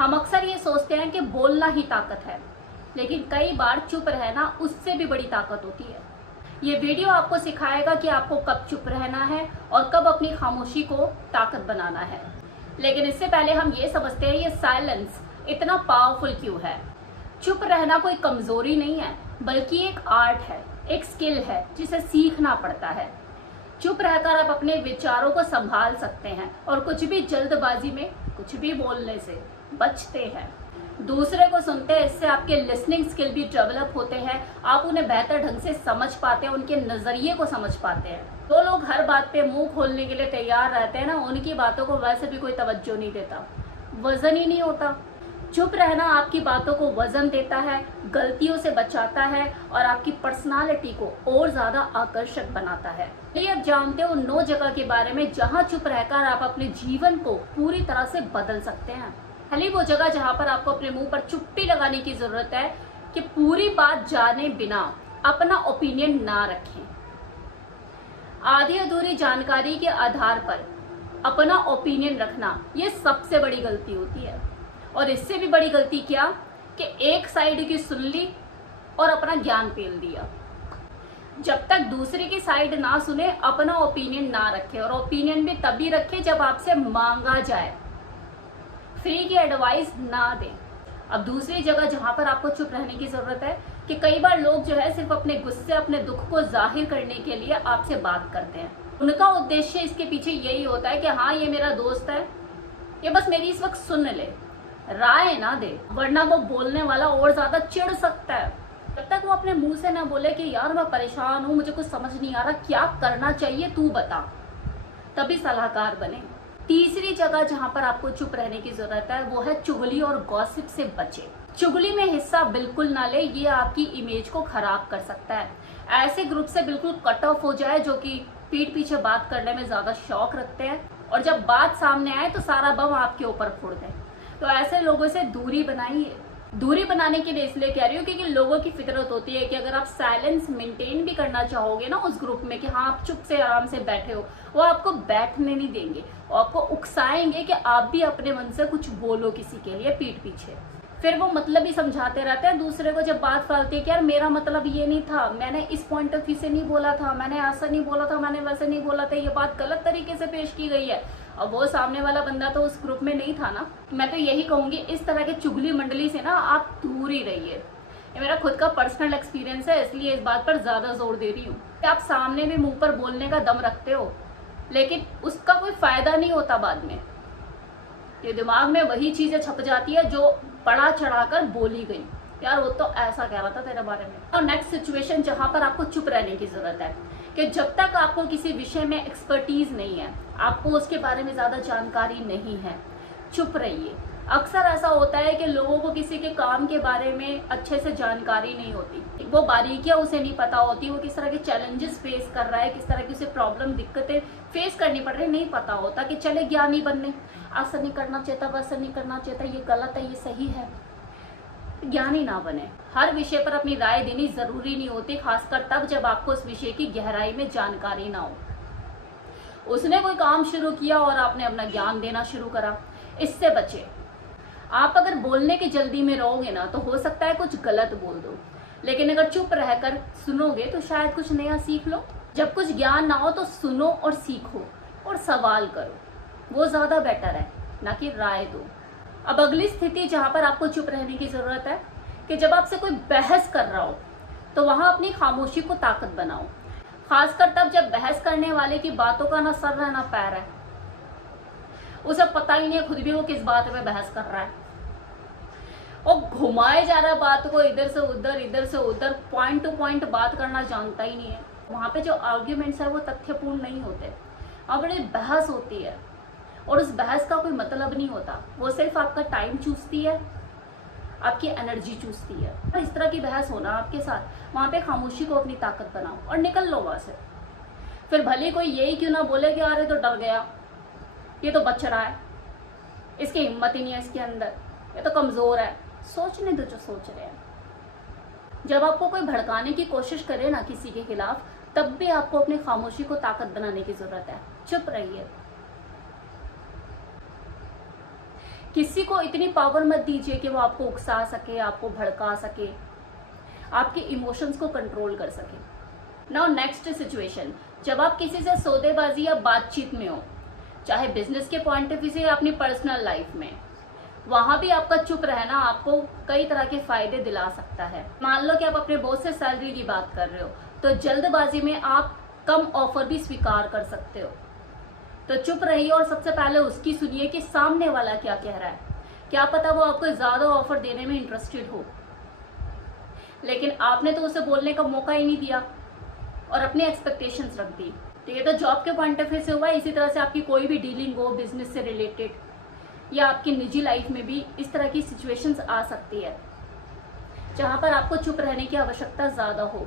हम अक्सर ये सोचते हैं कि बोलना ही ताकत है, लेकिन कई बार चुप रहना उससे भी बड़ी ताकत होती है। ये वीडियो आपको सिखाएगा कि आपको कब चुप रहना है और कब अपनी खामोशी को ताकत बनाना है। लेकिन इससे पहले हम ये समझते हैं ये साइलेंस इतना पावरफुल क्यों है। चुप रहना कोई कमजोरी नहीं है, बल्कि एक आर्ट है, एक स्किल है जिसे सीखना पड़ता है। चुप रहकर आप अपने विचारों को संभाल सकते हैं और कुछ भी जल्दबाजी में कुछ भी बोलने से बचते हैं। दूसरे को सुनते हैं, इससे आपके लिसनिंग स्किल भी डेवलप होते हैं। आप उन्हें बेहतर ढंग से समझ पाते हैं, उनके नजरिए को समझ पाते हैं। तो लोग हर बात पे मुंह खोलने के लिए तैयार रहते हैं ना, उनकी बातों को वैसे भी कोई तवज्जो नहीं देता, वजन ही नहीं होता। चुप रहना आपकी बातों को वजन देता है, गलतियों से बचाता है और आपकी पर्सनालिटी को और ज्यादा आकर्षक बनाता है। ये आप जानते हो 9 जगह के बारे में जहां चुप रहकर आप अपने जीवन को पूरी तरह से बदल सकते हैं। पहली वो जगह जहां पर आपको अपने मुंह पर चुप्पी लगाने की जरूरत है कि पूरी बात जाने बिना अपना ओपिनियन ना रखें। आधी अधूरी जानकारी के आधार पर अपना ओपिनियन रखना ये सबसे बड़ी गलती होती है। और इससे भी बड़ी गलती क्या कि एक साइड की सुन ली और अपना ज्ञान पेल दिया। जब तक दूसरे की साइड ना सुने अपना ओपिनियन ना रखे, और ओपिनियन भी तभी रखे जब आपसे मांगा जाए, फ्री की एडवाइस ना दें। अब दूसरी जगह जहां पर आपको चुप रहने की जरूरत है कि कई बार लोग जो है सिर्फ अपने गुस्से, अपने दुख को जाहिर करने के लिए आपसे बात करते हैं। उनका उद्देश्य इसके पीछे यही होता है कि हाँ ये मेरा दोस्त है, ये बस मेरी इस वक्त सुन ले, राय ना दे, वरना वो बोलने वाला और ज्यादा चिढ़ सकता है। जब तक वो अपने मुंह से ना बोले कि यार मैं परेशान हूं, मुझे कुछ समझ नहीं आ रहा, क्या करना चाहिए तू बता, तभी सलाहकार बने। तीसरी जगह जहां पर आपको चुप रहने की जरूरत है वो है चुगली और गॉसिप से बचे। चुगली में हिस्सा बिल्कुल ना ले, ये आपकी इमेज को खराब कर सकता है। ऐसे ग्रुप से बिल्कुल कट ऑफ हो जाए जो कि पीठ पीछे बात करने में ज्यादा शौक रखते हैं और जब बात सामने आए तो सारा बम आपके ऊपर फोड़ दें। तो ऐसे लोगों से दूरी बनाइए। दूरी बनाने के लिए इसलिए कह रही हूँ क्योंकि लोगों की फितरत होती है कि अगर आप साइलेंस मेंटेन भी करना चाहोगे ना उस ग्रुप में कि हाँ आप चुप से आराम से बैठे हो, वो आपको बैठने नहीं देंगे और आपको उकसाएंगे कि आप भी अपने मन से कुछ बोलो किसी के लिए पीठ पीछे। फिर वो मतलब ही समझाते रहते हैं दूसरे को। जब बात फैलती है कि यार मेरा मतलब ये नहीं था, मैंने इस पॉइंट ऑफ व्यू से नहीं बोला था, मैंने ऐसा नहीं बोला था, मैंने वैसे नहीं बोला था, ये बात गलत तरीके से पेश की गई है। अब वो सामने वाला बंदा तो उस ग्रुप में नहीं था ना। मैं तो यही कहूंगी इस तरह के चुगली मंडली से ना आप दूर ही रहिए। ये मेरा खुद का पर्सनल एक्सपीरियंस है, इसलिए इस बात पर ज्यादा जोर दे रही हूँ कि आप सामने में मुंह पर बोलने का दम रखते हो, लेकिन उसका कोई फायदा नहीं होता बाद में। ये दिमाग में वही चीजें छप जाती है जो बढ़ा चढ़ाकर बोली गई, यार वो तो ऐसा कह रहा था तेरे बारे में। और नेक्स्ट सिचुएशन जहां पर आपको चुप रहने की जरूरत है कि जब तक आपको किसी विषय में एक्सपर्टीज नहीं है, आपको उसके बारे में ज्यादा जानकारी नहीं है, चुप रहिए। अक्सर ऐसा होता है कि लोगों को किसी के काम के बारे में अच्छे से जानकारी नहीं होती, वो बारीकियां उसे नहीं पता होती, वो किस तरह के चैलेंजेस फेस कर रहा है, किस तरह की उसे प्रॉब्लम दिक्कतें फेस करनी पड़ रही, नहीं पता होता कि चले ज्ञानी बनने, ऐसा नहीं करना चाहिए, वैसा नहीं करना चाहिए, ये गलत है, ये सही है। ज्ञानी ना बने। हर विषय पर अपनी राय देनी जरूरी नहीं होती, खासकर तब जब आपको उस विषय की गहराई में जानकारी ना हो। उसने कोई काम शुरू किया और आपने अपना ज्ञान देना शुरू करा, इससे बचे। आप अगर बोलने की जल्दी में रहोगे ना तो हो सकता है कुछ गलत बोल दो, लेकिन अगर चुप रहकर सुनोगे तो शायद कुछ नया सीख लो। जब कुछ ज्ञान ना हो तो सुनो और सीखो और सवाल करो, वो ज्यादा बेटर है ना कि राय दो। अब अगली स्थिति जहां पर आपको चुप रहने की जरूरत है कि जब आपसे कोई बहस कर रहा हो तो वहां अपनी खामोशी को ताकत बनाओ, खासकर तब जब बहस करने वाले की बातों का ना सर है ना पैर है, उसे पता ही नहीं है खुद भी वो किस बात पे बहस कर रहा है और घुमाए जा रहा है बात को इधर से उधर, पॉइंट टू पॉइंट बात करना जानता ही नहीं है। वहां पे जो आर्ग्यूमेंट्स है वो तथ्यपूर्ण नहीं होते, वहां बड़ी बहस होती है और उस बहस का कोई मतलब नहीं होता, वो सिर्फ आपका टाइम चूसती है, आपकी एनर्जी चूसती है। और इस तरह की बहस होना आपके साथ, वहां पे खामोशी को अपनी ताकत बनाओ और निकल लो वहां से। फिर भले कोई यही क्यों ना बोले कि अरे तो डर गया, ये तो बच रहा है, इसकी हिम्मत ही नहीं है इसके अंदर, ये तो कमजोर है, सोचने दो जो सोच रहे हैं। जब आपको कोई भड़काने की कोशिश करे ना किसी के खिलाफ, तब भी आपको अपनी खामोशी को ताकत बनाने की जरूरत है। चुप रहिए। किसी को इतनी पावर मत दीजिए कि वो आपको उकसा सके, आपको भड़का सके, आपके इमोशंस को कंट्रोल कर सके। नाउ नेक्स्ट सिचुएशन, जब आप किसी से सौदेबाजी या बातचीत में हो, चाहे बिजनेस के पॉइंट ऑफ व्यू से या अपनी पर्सनल लाइफ में, वहां भी आपका चुप रहना आपको कई तरह के फायदे दिला सकता है। मान लो कि आप अपने बॉस से सैलरी की बात कर रहे हो, तो जल्दबाजी में आप कम ऑफर भी स्वीकार कर सकते हो। तो चुप रहिए और सबसे पहले उसकी सुनिए कि सामने वाला क्या कह रहा है। क्या पता वो आपको ज्यादा ऑफर देने में इंटरेस्टेड हो, लेकिन आपने तो उसे बोलने का मौका ही नहीं दिया और अपनी एक्सपेक्टेशंस रख दी। तो ये तो जॉब के पॉइंट ऑफ व्यू से हुआ। इसी तरह से आपकी कोई भी डीलिंग हो बिजनेस से रिलेटेड या आपकी निजी लाइफ में भी इस तरह की सिचुएशंस आ सकती है जहां पर आपको चुप रहने की आवश्यकता ज्यादा हो।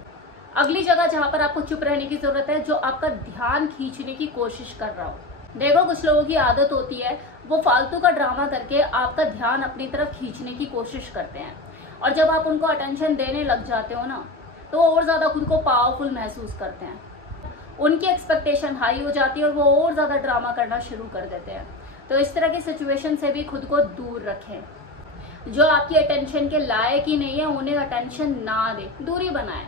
अगली जगह जहां पर आपको चुप रहने की जरूरत है, जो आपका ध्यान खींचने की कोशिश कर रहा हो। देखो, कुछ लोगों की आदत होती है वो फालतू का ड्रामा करके आपका ध्यान अपनी तरफ खींचने की कोशिश करते हैं, और जब आप उनको अटेंशन देने लग जाते हो ना, तो वो और ज्यादा खुद को पावरफुल महसूस करते हैं। उनकी एक्सपेक्टेशन हाई हो जाती है और वो और ज्यादा ड्रामा करना शुरू कर देते हैं। तो इस तरह की सिचुएशन से भी खुद को दूर रखें। जो आपकी अटेंशन के लायक ही नहीं है उन्हें अटेंशन ना दे, दूरी बनाएं।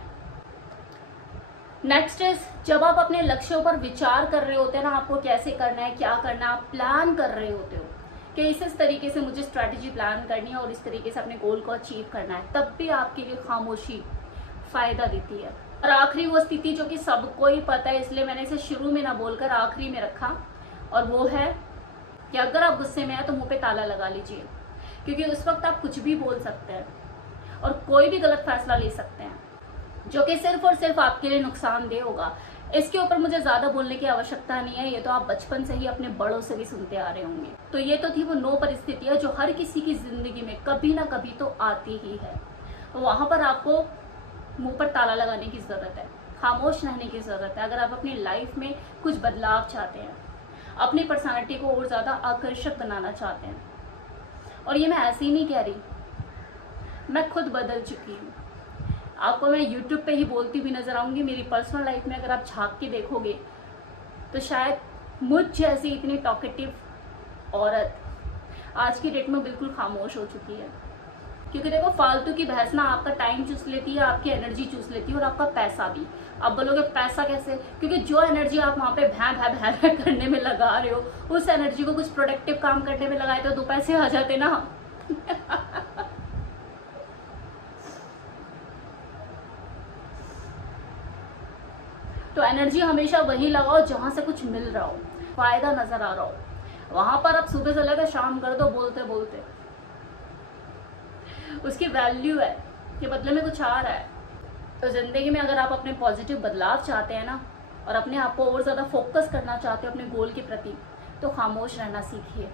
नेक्स्ट इज, जब आप अपने लक्ष्यों पर विचार कर रहे होते हैं ना, आपको कैसे करना है, क्या करना है, आप प्लान कर रहे होते हो कि इस तरीके से मुझे स्ट्रैटेजी प्लान करनी है और इस तरीके से अपने गोल को अचीव करना है, तब भी आपके लिए खामोशी फायदा देती है। और आखिरी वो स्थिति जो कि सबको ही पता है, इसलिए मैंने इसे शुरू में ना बोलकर आखिरी में रखा, और वो है कि अगर आप गुस्से में हैं तो मुंह पे ताला लगा लीजिए, क्योंकि उस वक्त आप कुछ भी बोल सकते हैं और कोई भी गलत फैसला ले सकते हैं जो कि सिर्फ और सिर्फ आपके लिए नुकसानदेह होगा। इसके ऊपर मुझे ज्यादा बोलने की आवश्यकता नहीं है, ये तो आप बचपन से ही अपने बड़ों से भी सुनते आ रहे होंगे। तो ये तो थी वो 9 परिस्थितियां जो हर किसी की जिंदगी में कभी ना कभी तो आती ही है। तो वहां पर आपको मुंह पर ताला लगाने की जरूरत है, खामोश रहने की जरूरत है। अगर आप अपनी लाइफ में कुछ बदलाव चाहते हैं, अपनी पर्सनालिटी को और ज्यादा आकर्षक बनाना चाहते हैं, और ये मैं ऐसे ही नहीं कह रही, मैं खुद बदल चुकी हूँ। आपको मैं YouTube पे ही बोलती हुई नजर आऊंगी। मेरी पर्सनल लाइफ में अगर आप झांक के देखोगे तो शायद मुझ जैसी इतनी टॉकेटिव औरत आज की डेट में बिल्कुल खामोश हो चुकी है। क्योंकि देखो, फालतू की बहस ना आपका टाइम चूस लेती है, आपकी एनर्जी चूस लेती है और आपका पैसा भी। आप बोलोगे पैसा कैसे? क्योंकि जो एनर्जी आप वहां पे भैं भैं भैं भैं करने में लगा रहे हो, उस एनर्जी को कुछ प्रोडक्टिव काम करने में लगाए तो 2 पैसे आ जाते ना। तो एनर्जी हमेशा वही लगाओ जहां से कुछ मिल रहा हो, फायदा नजर आ रहा हो। वहां पर आप सुबह से लेकर शाम कर दो बोलते बोलते, उसकी वैल्यू है कि बदले में कुछ आ रहा है। तो जिंदगी में अगर आप अपने पॉजिटिव बदलाव चाहते हैं ना, और अपने आप को और ज्यादा फोकस करना चाहते हो अपने गोल के प्रति, तो खामोश रहना सीखिए।